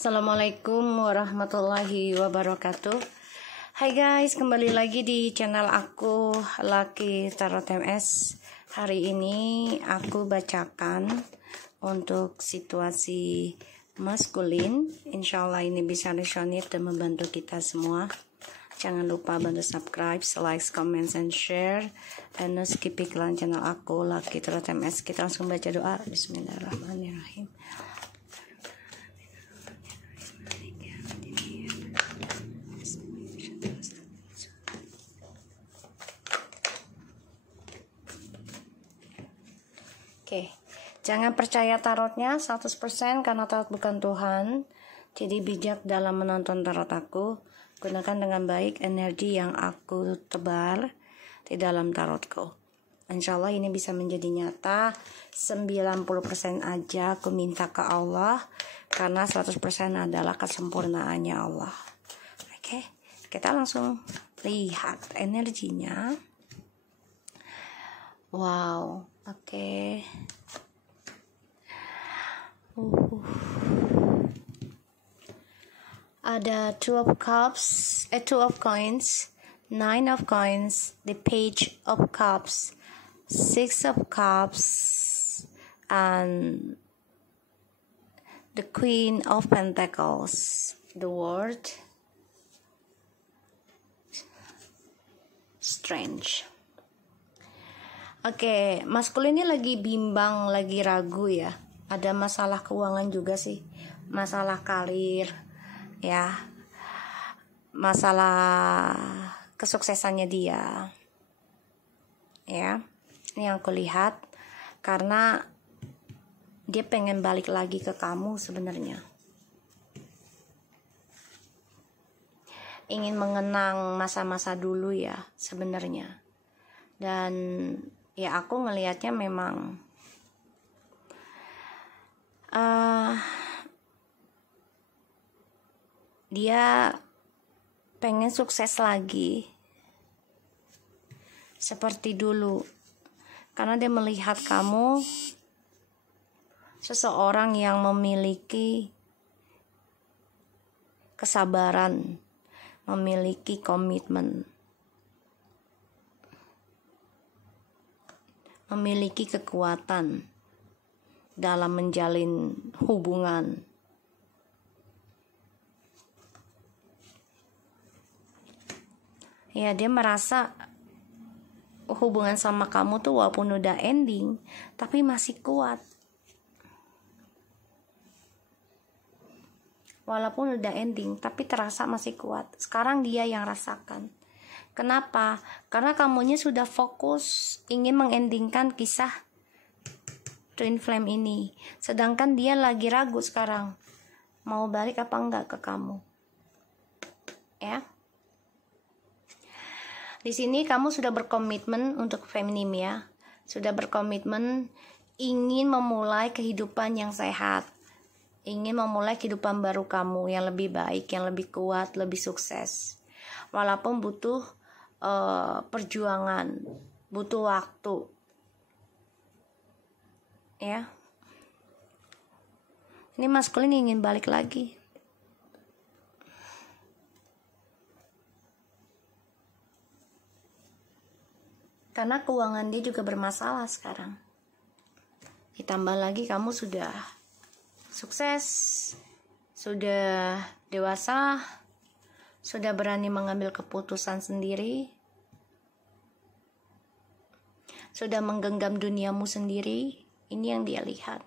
Assalamualaikum warahmatullahi wabarakatuh. Hai guys, kembali lagi di channel aku Lucky Tarot MS. Hari ini aku bacakan untuk situasi maskulin. Insya Allah ini bisa resonate dan membantu kita semua. Jangan lupa bantu subscribe, like, comment, and share. Dan no skip iklan channel aku Lucky Tarot MS. Kita langsung baca doa. Bismillahirrahmanirrahim. Oke, jangan percaya tarotnya 100% karena tarot bukan Tuhan. Jadi bijak dalam menonton tarot aku. Gunakan dengan baik energi yang aku tebar di dalam tarotku. Insya Allah ini bisa menjadi nyata. 90% aja aku minta ke Allah, karena 100% adalah kesempurnaannya Allah. Oke, kita langsung lihat energinya. Wow, oke. Ada two of coins, 9 of coins, the page of cups, 6 of cups, and the queen of pentacles. The word strange. Oke, maskulin ini lagi bimbang, lagi ragu ya. Ada masalah keuangan juga sih, masalah karir, ya, masalah kesuksesannya dia, ya. Ini yang aku lihat, karena dia pengen balik lagi ke kamu sebenarnya. Ingin mengenang masa-masa dulu ya sebenarnya. Dan ya aku ngelihatnya memang dia pengen sukses lagi seperti dulu, karena dia melihat kamu seseorang yang memiliki kesabaran, memiliki komitmen, memiliki kekuatan dalam menjalin hubungan. Ya, dia merasa hubungan sama kamu tuh walaupun udah ending, tapi masih kuat. Walaupun udah ending, tapi terasa masih kuat. Sekarang dia yang rasakan. Kenapa? Karena kamunya sudah fokus ingin mengendingkan kisah twin flame ini, sedangkan dia lagi ragu sekarang mau balik apa enggak ke kamu, ya. Di sini kamu sudah berkomitmen untuk feminim ya, sudah berkomitmen ingin memulai kehidupan yang sehat, ingin memulai kehidupan baru kamu yang lebih baik, yang lebih kuat, lebih sukses. Walaupun butuh perjuangan, butuh waktu, ya. Ini maskulin ingin balik lagi. Karena keuangan dia juga bermasalah sekarang. Ditambah lagi kamu sudah sukses, sudah dewasa, sudah berani mengambil keputusan sendiri, sudah menggenggam duniamu sendiri. Ini yang dia lihat.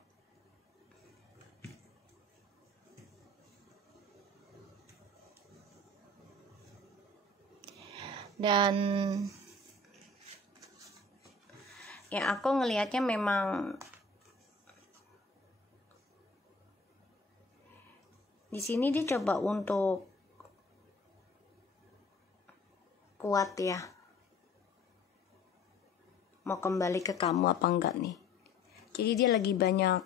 Dan ya aku ngelihatnya memang di sini dia coba untuk kuat ya, mau kembali ke kamu apa enggak nih. Jadi dia lagi banyak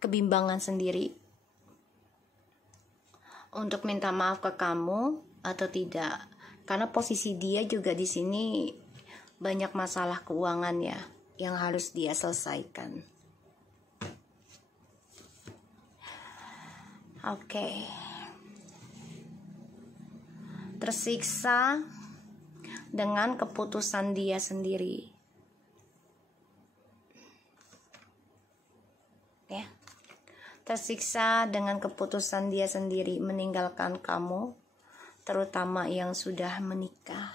kebimbangan sendiri untuk minta maaf ke kamu atau tidak, karena posisi dia juga di sini banyak masalah keuangan ya yang harus dia selesaikan. Oke. Tersiksa dengan keputusan dia sendiri. Ya. Tersiksa dengan keputusan dia sendiri meninggalkan kamu, terutama yang sudah menikah.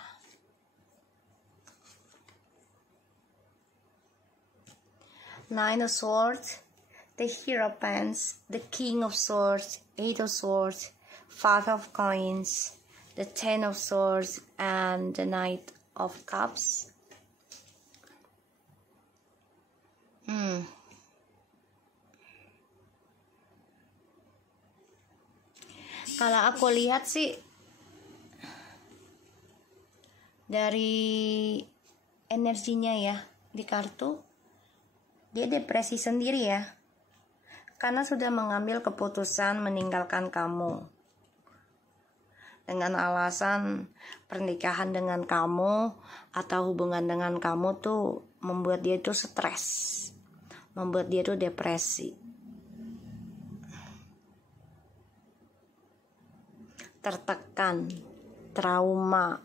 Nine of Swords, the Hierophant, the King of Swords, Eight of Swords, Five of Coins, the Ten of Swords, and the Knight of Cups. Kalau aku lihat sih dari energinya ya di kartu, dia depresi sendiri ya, karena sudah mengambil keputusan meninggalkan kamu dengan alasan pernikahan dengan kamu atau hubungan dengan kamu tuh membuat dia tuh stres, membuat dia tuh depresi, tertekan, trauma,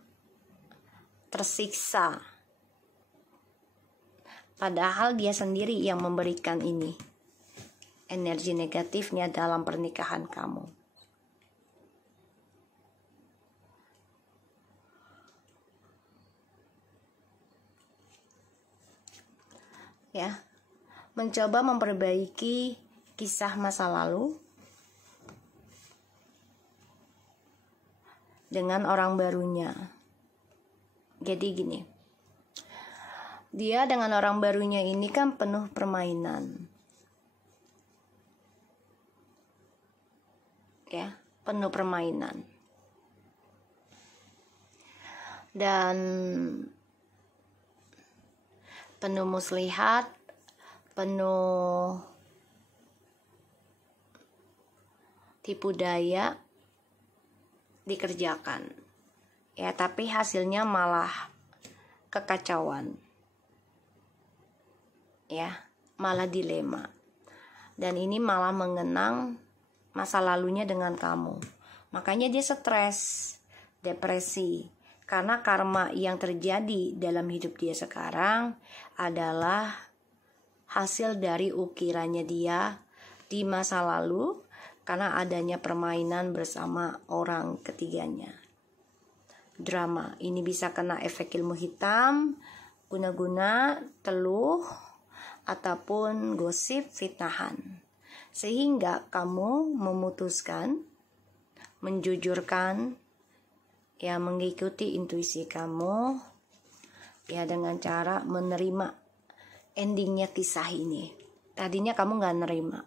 tersiksa. Padahal dia sendiri yang memberikan ini, energi negatifnya dalam pernikahan kamu. Ya, mencoba memperbaiki kisah masa lalu dengan orang barunya. Jadi gini, dia dengan orang barunya ini kan penuh permainan, ya, penuh permainan, dan penuh muslihat, penuh tipu daya dikerjakan, ya, tapi hasilnya malah kekacauan, ya, malah dilema, dan ini malah mengenang masa lalunya dengan kamu. Makanya dia stres, depresi, karena karma yang terjadi dalam hidup dia sekarang adalah hasil dari ukirannya dia di masa lalu karena adanya permainan bersama orang ketiganya. Drama ini bisa kena efek ilmu hitam, guna-guna, teluh, ataupun gosip fitnahan. Sehingga kamu memutuskan, menjujurkan, ya, mengikuti intuisi kamu, ya, dengan cara menerima endingnya kisah ini. Tadinya kamu gak nerima,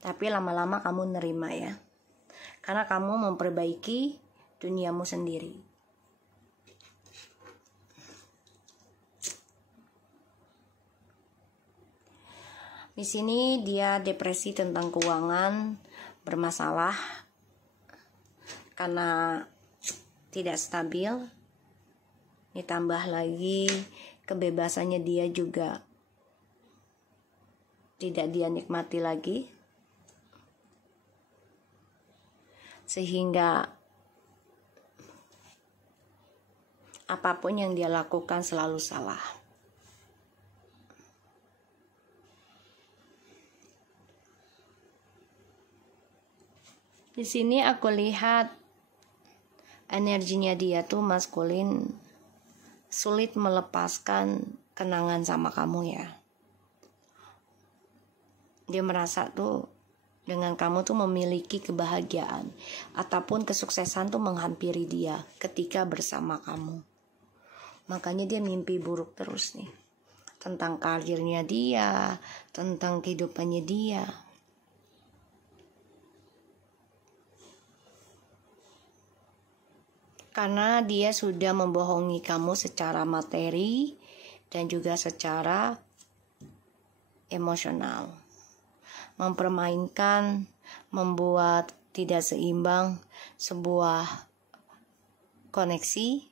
tapi lama-lama kamu nerima, ya, karena kamu memperbaiki duniamu sendiri. Di sini dia depresi tentang keuangan, bermasalah karena tidak stabil, ditambah lagi kebebasannya dia juga tidak dia nikmati lagi, sehingga apapun yang dia lakukan selalu salah. Di sini aku lihat energinya dia tuh maskulin, sulit melepaskan kenangan sama kamu, ya. Dia merasa tuh dengan kamu tuh memiliki kebahagiaan ataupun kesuksesan tuh menghampiri dia ketika bersama kamu. Makanya dia mimpi buruk terus nih tentang karirnya dia, tentang kehidupannya dia. Karena dia sudah membohongi kamu secara materi dan juga secara emosional. Mempermainkan, membuat tidak seimbang sebuah koneksi,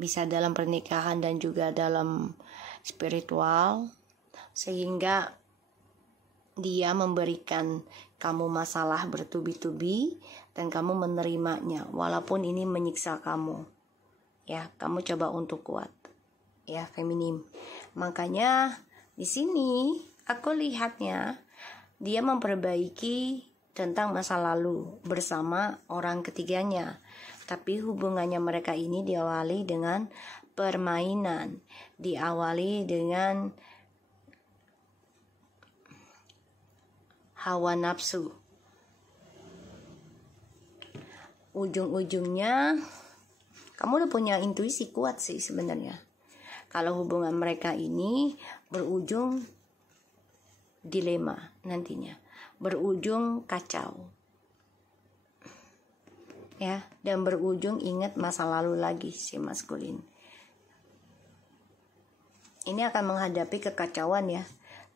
bisa dalam pernikahan dan juga dalam spiritual, sehingga dia memberikan kamu masalah bertubi-tubi dan kamu menerimanya walaupun ini menyiksa kamu. Ya, kamu coba untuk kuat. Ya, feminim. Makanya di sini aku lihatnya dia memperbaiki tentang masa lalu bersama orang ketiganya. Tapi hubungannya mereka ini diawali dengan permainan, diawali dengan hawa nafsu. Ujung-ujungnya kamu udah punya intuisi kuat sih sebenarnya. Kalau hubungan mereka ini berujung dilema nantinya, berujung kacau. Ya, dan berujung ingat masa lalu lagi si maskulin. Ini akan menghadapi kekacauan ya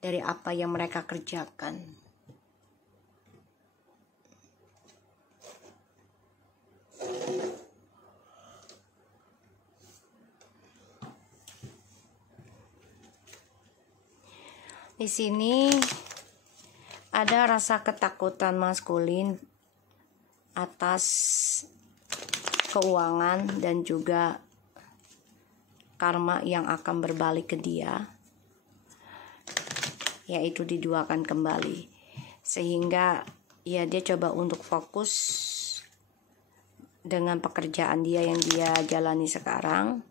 dari apa yang mereka kerjakan. Di sini ada rasa ketakutan maskulin atas keuangan dan juga karma yang akan berbalik ke dia, yaitu diduakan kembali. Sehingga ya dia coba untuk fokus dengan pekerjaan dia yang dia jalani sekarang.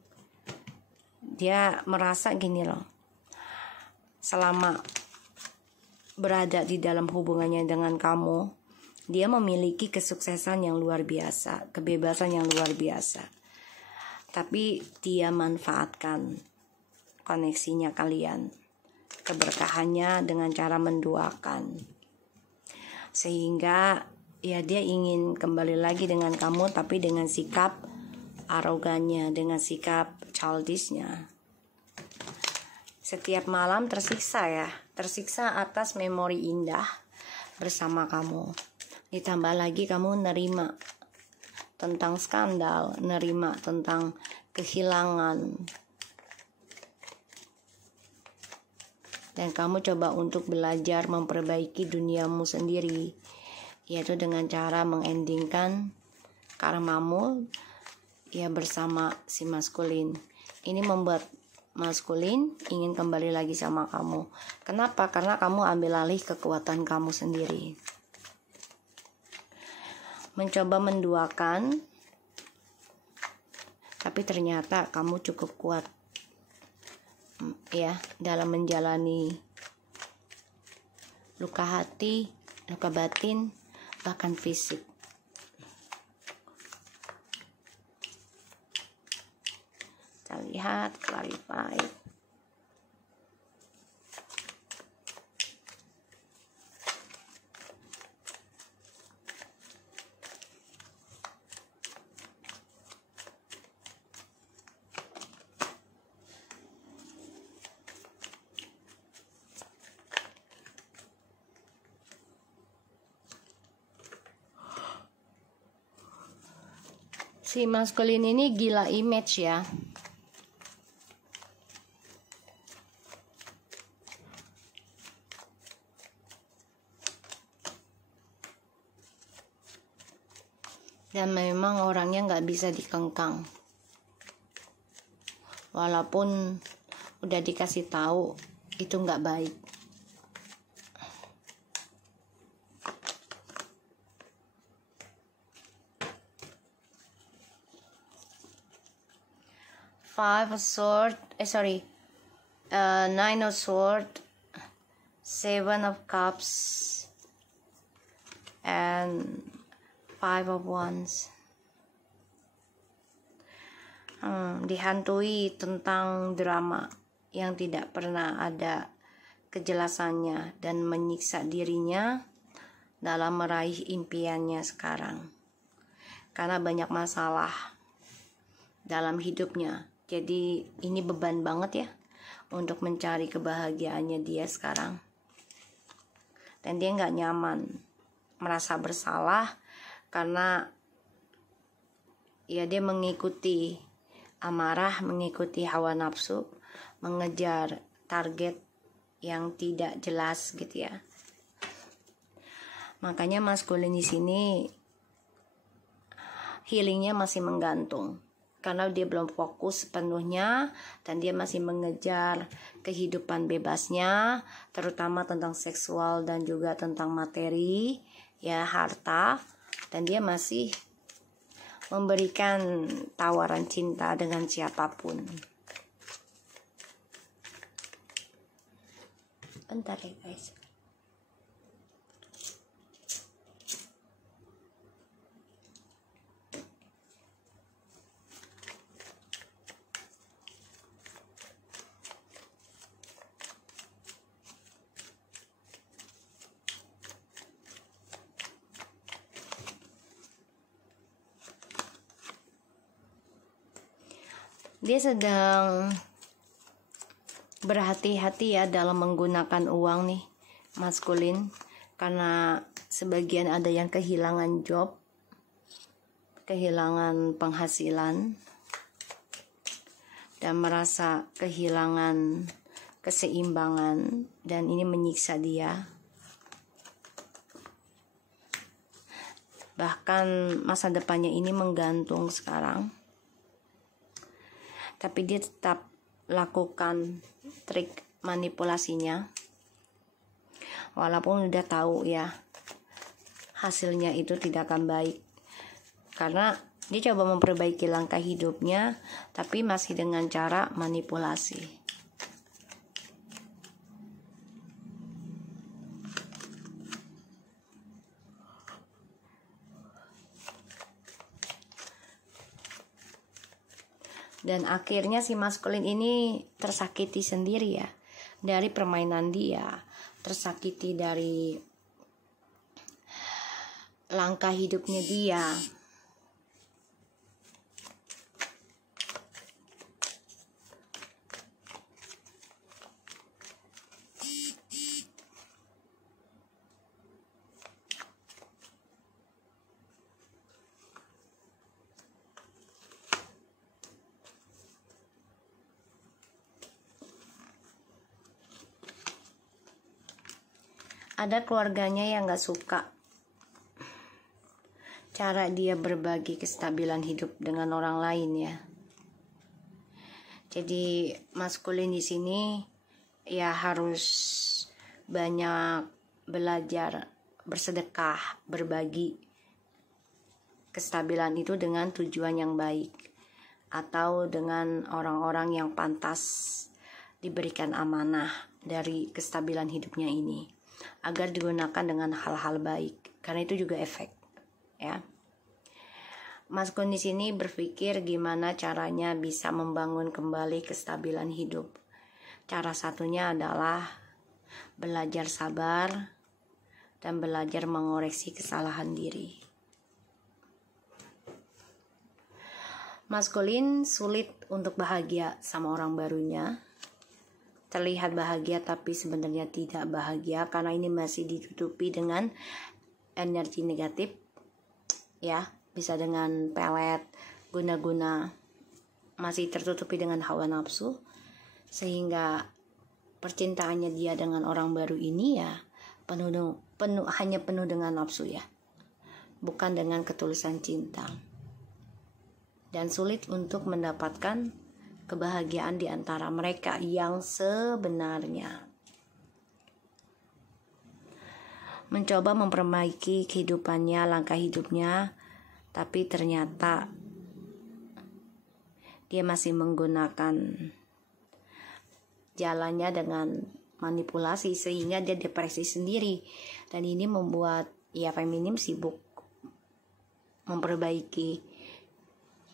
Dia merasa gini loh, selama berada di dalam hubungannya dengan kamu, dia memiliki kesuksesan yang luar biasa, kebebasan yang luar biasa. Tapi dia manfaatkan koneksinya kalian, keberkahannya dengan cara mendoakan. Sehingga ya dia ingin kembali lagi dengan kamu, tapi dengan sikap arogannya, dengan sikap childishnya. Setiap malam tersiksa ya, tersiksa atas memori indah bersama kamu. Ditambah lagi kamu nerima tentang skandal, nerima tentang kehilangan. Dan kamu coba untuk belajar memperbaiki duniamu sendiri, yaitu dengan cara mengendingkan karmamu ya bersama si maskulin. Ini membuat maskulin ingin kembali lagi sama kamu. Kenapa? Karena kamu ambil alih kekuatan kamu sendiri. Mencoba menduakan, tapi ternyata kamu cukup kuat ya dalam menjalani luka hati, luka batin, bahkan fisik. Kita lihat, clarify. Si maskulin ini gila image ya. Dan memang orangnya nggak bisa dikengkang. Walaupun udah dikasih tahu itu nggak baik. Nine of Swords, Seven of Cups, and Five of Wands. Dihantui tentang drama yang tidak pernah ada kejelasannya dan menyiksa dirinya dalam meraih impiannya sekarang. Karena banyak masalah dalam hidupnya. Jadi ini beban banget ya untuk mencari kebahagiaannya dia sekarang. Dan dia nggak nyaman, merasa bersalah karena ya dia mengikuti amarah, mengikuti hawa nafsu, mengejar target yang tidak jelas gitu ya. Makanya maskulin di sini healingnya masih menggantung karena dia belum fokus sepenuhnya dan dia masih mengejar kehidupan bebasnya, terutama tentang seksual dan juga tentang materi, ya, harta, dan dia masih memberikan tawaran cinta dengan siapapun. Bentar ya guys. Dia sedang berhati-hati ya dalam menggunakan uang nih, maskulin, karena sebagian ada yang kehilangan job, kehilangan penghasilan, dan merasa kehilangan keseimbangan, dan ini menyiksa dia. Bahkan masa depannya ini menggantung sekarang. Tapi dia tetap lakukan trik manipulasinya. Walaupun udah tahu ya hasilnya itu tidak akan baik. Karena dia coba memperbaiki langkah hidupnya tapi masih dengan cara manipulasi. Dan akhirnya si maskulin ini tersakiti sendiri ya dari permainan dia, tersakiti dari langkah hidupnya dia. Ada keluarganya yang gak suka cara dia berbagi kestabilan hidup dengan orang lain ya. Jadi maskulin di sini ya harus banyak belajar bersedekah, berbagi kestabilan itu dengan tujuan yang baik atau dengan orang-orang yang pantas diberikan amanah dari kestabilan hidupnya ini, agar digunakan dengan hal-hal baik, karena itu juga efek ya. Maskulin di sini berpikir gimana caranya bisa membangun kembali kestabilan hidup. Cara satunya adalah belajar sabar dan belajar mengoreksi kesalahan diri. Maskulin sulit untuk bahagia sama orang barunya. Terlihat bahagia tapi sebenarnya tidak bahagia karena ini masih ditutupi dengan energi negatif ya, bisa dengan pelet, guna-guna, masih tertutupi dengan hawa nafsu, sehingga percintaannya dia dengan orang baru ini ya hanya penuh dengan nafsu ya, bukan dengan ketulusan cinta, dan sulit untuk mendapatkan kebahagiaan di antara mereka yang sebenarnya. Mencoba memperbaiki kehidupannya, langkah hidupnya, tapi ternyata dia masih menggunakan jalannya dengan manipulasi sehingga dia depresi sendiri, dan ini membuat ya feminim sibuk memperbaiki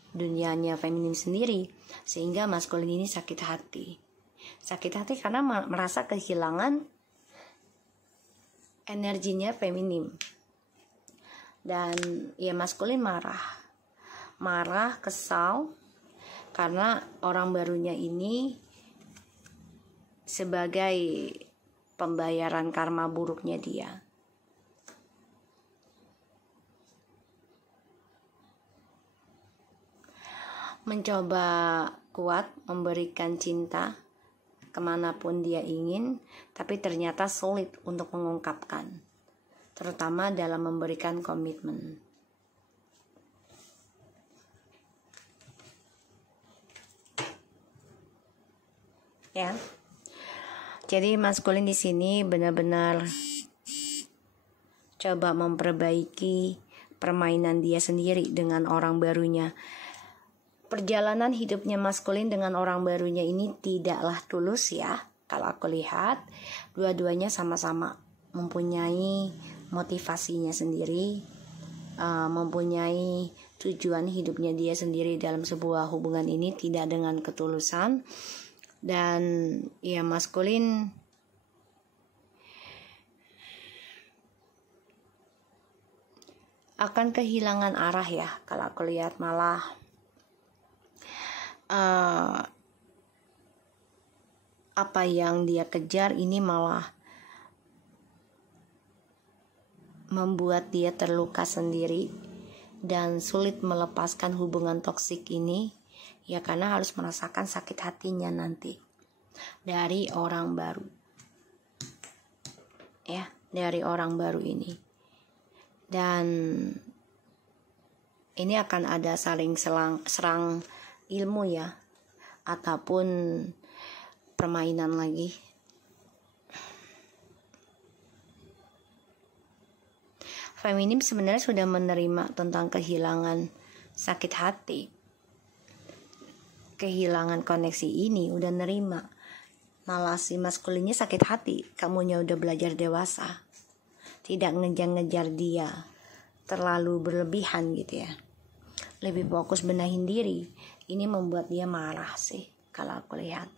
dunianya feminim sendiri, sehingga maskulin ini sakit hati karena merasa kehilangan energinya feminim. Dan ya maskulin marah, kesal karena orang barunya ini sebagai pembayaran karma buruknya dia. Mencoba kuat memberikan cinta kemanapun dia ingin, tapi ternyata sulit untuk mengungkapkan. terutama dalam memberikan komitmen. Ya. Jadi maskulin di sini benar-benar coba memperbaiki permainan dia sendiri dengan orang barunya. Perjalanan hidupnya maskulin dengan orang barunya ini tidaklah tulus ya. Kalau aku lihat, dua-duanya sama-sama mempunyai motivasinya sendiri, mempunyai tujuan hidupnya dia sendiri dalam sebuah hubungan ini, tidak dengan ketulusan. Dan ya maskulin akan kehilangan arah ya. Kalau aku lihat malah apa yang dia kejar ini malah membuat dia terluka sendiri dan sulit melepaskan hubungan toksik ini. Ya karena harus merasakan sakit hatinya nanti dari orang baru. Ya, dari orang baru ini. Dan ini akan ada saling serang ilmu ya, ataupun permainan lagi. Feminim sebenarnya sudah menerima tentang kehilangan sakit hati, kehilangan koneksi ini, udah nerima. Malah si maskulinnya sakit hati, kamunya udah belajar dewasa, tidak ngejar-ngejar dia terlalu berlebihan gitu ya, lebih fokus benahin diri. Ini membuat dia marah sih kalau aku lihat.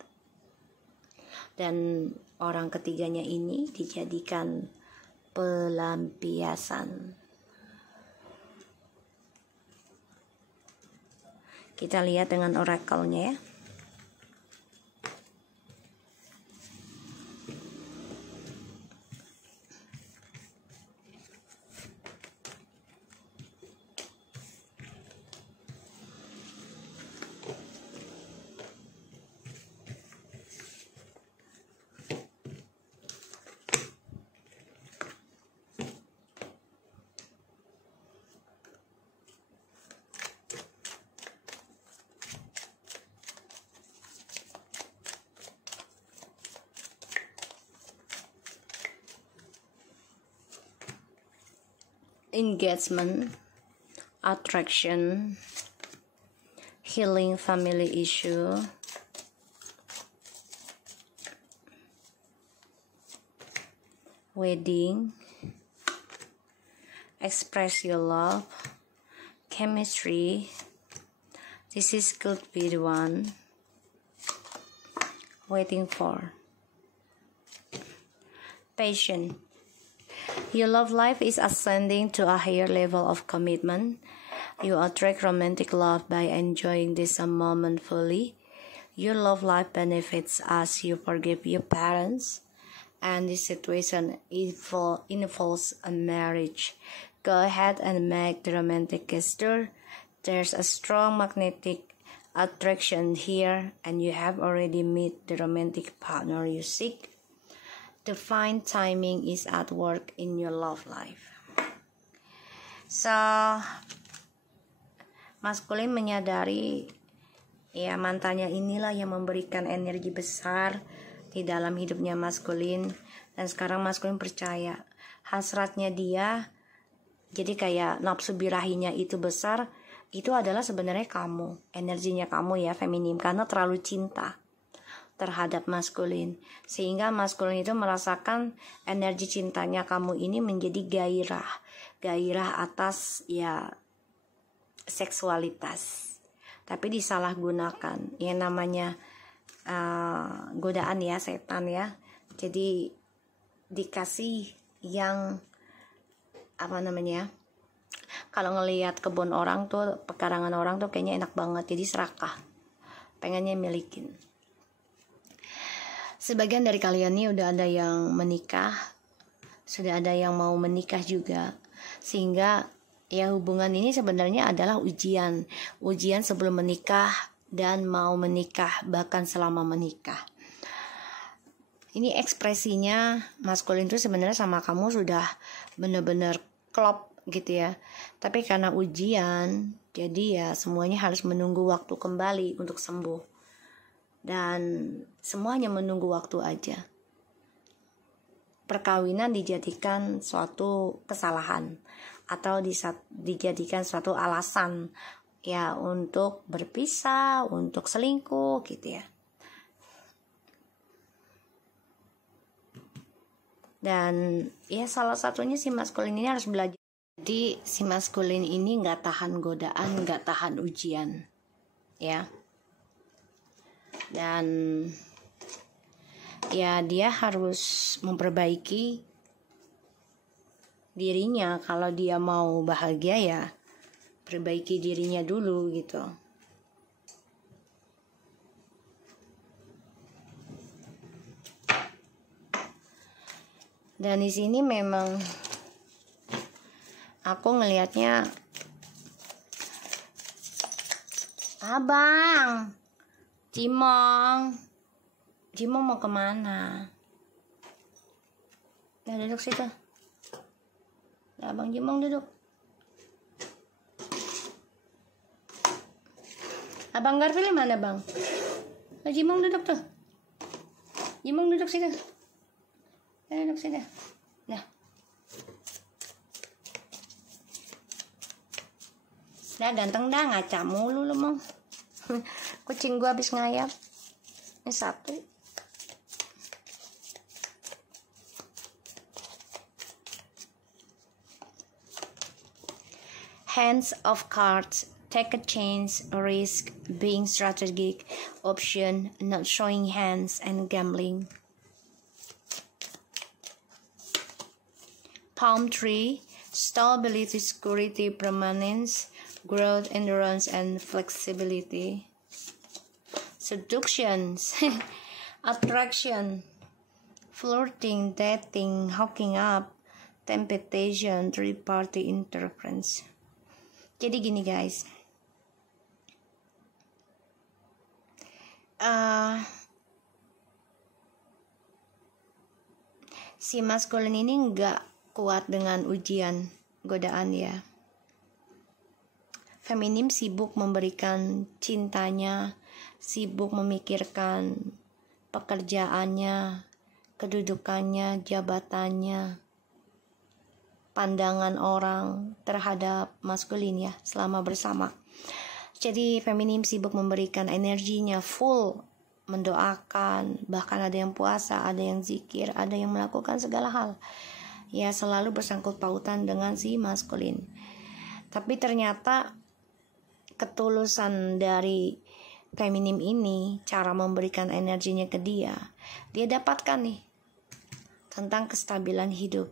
Dan orang ketiganya ini dijadikan pelampiasan. Kita lihat dengan oracle-nya ya. Engagement, attraction, healing family issue, wedding, express your love, chemistry, this is could be the one, waiting for, passion. Your love life is ascending to a higher level of commitment. You attract romantic love by enjoying this moment fully. Your love life benefits as you forgive your parents, and this situation involves a marriage. Go ahead and make the romantic gesture. There's a strong magnetic attraction here, and you have already met the romantic partner you seek. Divine timing is at work in your love life. So, maskulin menyadari ya mantannya inilah yang memberikan energi besar di dalam hidupnya maskulin, dan sekarang maskulin percaya hasratnya dia, jadi kayak nafsu birahinya itu besar, itu adalah sebenarnya kamu, energinya kamu ya feminim, karena terlalu cinta terhadap maskulin, sehingga maskulin itu merasakan energi cintanya kamu ini menjadi gairah atas ya seksualitas, tapi disalahgunakan yang namanya godaan ya, setan ya. Jadi dikasih yang apa namanya, kalau ngelihat kebun orang tuh, pekarangan orang tuh kayaknya enak banget, jadi serakah, pengennya milikin. Sebagian dari kalian nih udah ada yang menikah, sudah ada yang mau menikah juga, sehingga ya hubungan ini sebenarnya adalah ujian sebelum menikah dan mau menikah, bahkan selama menikah. Ini ekspresinya maskulin itu sebenarnya sama kamu sudah benar-benar klop gitu ya. Tapi karena ujian, jadi ya semuanya harus menunggu waktu kembali untuk sembuh. Dan semuanya menunggu waktu aja. Perkawinan dijadikan suatu kesalahan atau dijadikan suatu alasan ya untuk berpisah, untuk selingkuh gitu ya. Dan ya salah satunya si maskulin ini harus belajar. Jadi si maskulin ini gak tahan godaan, gak tahan ujian ya. Dan ya dia harus memperbaiki dirinya. Kalau dia mau bahagia ya perbaiki dirinya dulu gitu. Dan di sini memang aku ngelihatnya, Abang Cimong mau kemana? Nah, duduk situ. Nah, Abang Cimong duduk. Abang Garfil mana bang? Nah, Cimong duduk tuh. Cimong duduk situ. Duduk situ. Nah. Nah, ganteng dah, ngaca mulu lu mau. Kucing gua habis ngayap. Ini satu. Hands of cards. Take a chance, risk, being strategic, option, not showing hands, and gambling. Palm tree, stability, security, permanence, growth, endurance, and flexibility. Seductions, attraction, flirting, dating, hooking up, temptation, third-party interference. Jadi gini guys, si maskulin ini nggak kuat dengan ujian godaan ya. Feminim sibuk memberikan cintanya, sibuk memikirkan pekerjaannya, kedudukannya, jabatannya, pandangan orang terhadap maskulin ya selama bersama. Jadi feminim sibuk memberikan energinya full, mendoakan, bahkan ada yang puasa, ada yang zikir, ada yang melakukan segala hal. Ya selalu bersangkut pautan dengan si maskulin. Tapi ternyata ketulusan dari feminim ini, cara memberikan energinya ke dia dapatkan nih tentang kestabilan hidup.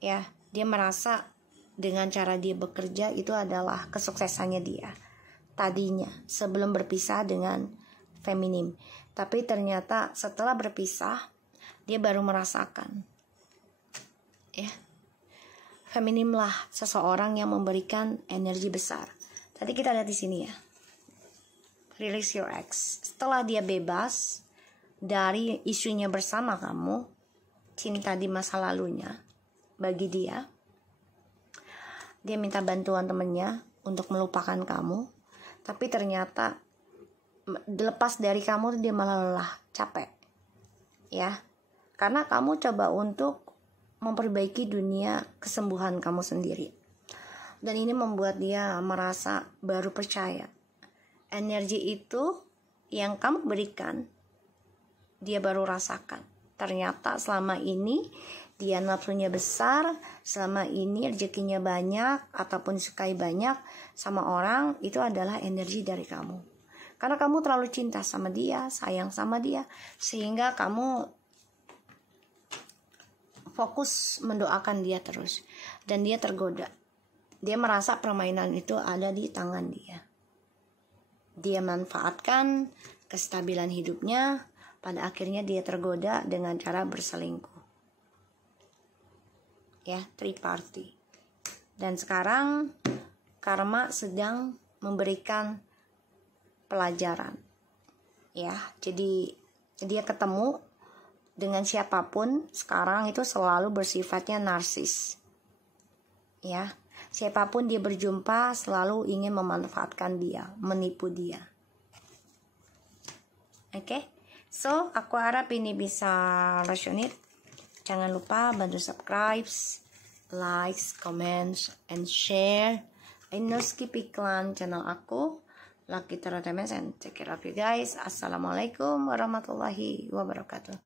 Ya, dia merasa dengan cara dia bekerja itu adalah kesuksesannya dia tadinya sebelum berpisah dengan feminim. Tapi ternyata setelah berpisah dia baru merasakan ya, feminimlah seseorang yang memberikan energi besar. Tadi kita lihat di sini ya, release your ex. Setelah dia bebas dari isunya bersama kamu, cinta di masa lalunya bagi dia minta bantuan temennya untuk melupakan kamu. Tapi ternyata lepas dari kamu dia malah lelah, capek ya, karena kamu coba untuk memperbaiki dunia kesembuhan kamu sendiri. Dan ini membuat dia merasa baru percaya energi itu yang kamu berikan dia baru rasakan. Ternyata selama ini dia nafsunya besar, selama ini rezekinya banyak ataupun disukai banyak sama orang, itu adalah energi dari kamu. Karena kamu terlalu cinta sama dia, sayang sama dia, sehingga kamu fokus mendoakan dia terus. Dan dia tergoda. Dia merasa permainan itu ada di tangan dia. Dia manfaatkan kestabilan hidupnya, pada akhirnya dia tergoda dengan cara berselingkuh. Ya, triparty. Dan sekarang karma sedang memberikan pelajaran. Ya, jadi dia ketemu dengan siapapun sekarang itu selalu bersifatnya narsis. Ya, siapapun dia berjumpa selalu ingin memanfaatkan dia, menipu dia. Oke, so aku harap ini bisa resonate. Jangan lupa bantu subscribe, likes, comments, and share. And no skip iklan channel aku, Lucky Tarot and take care of you guys. Assalamualaikum warahmatullahi wabarakatuh.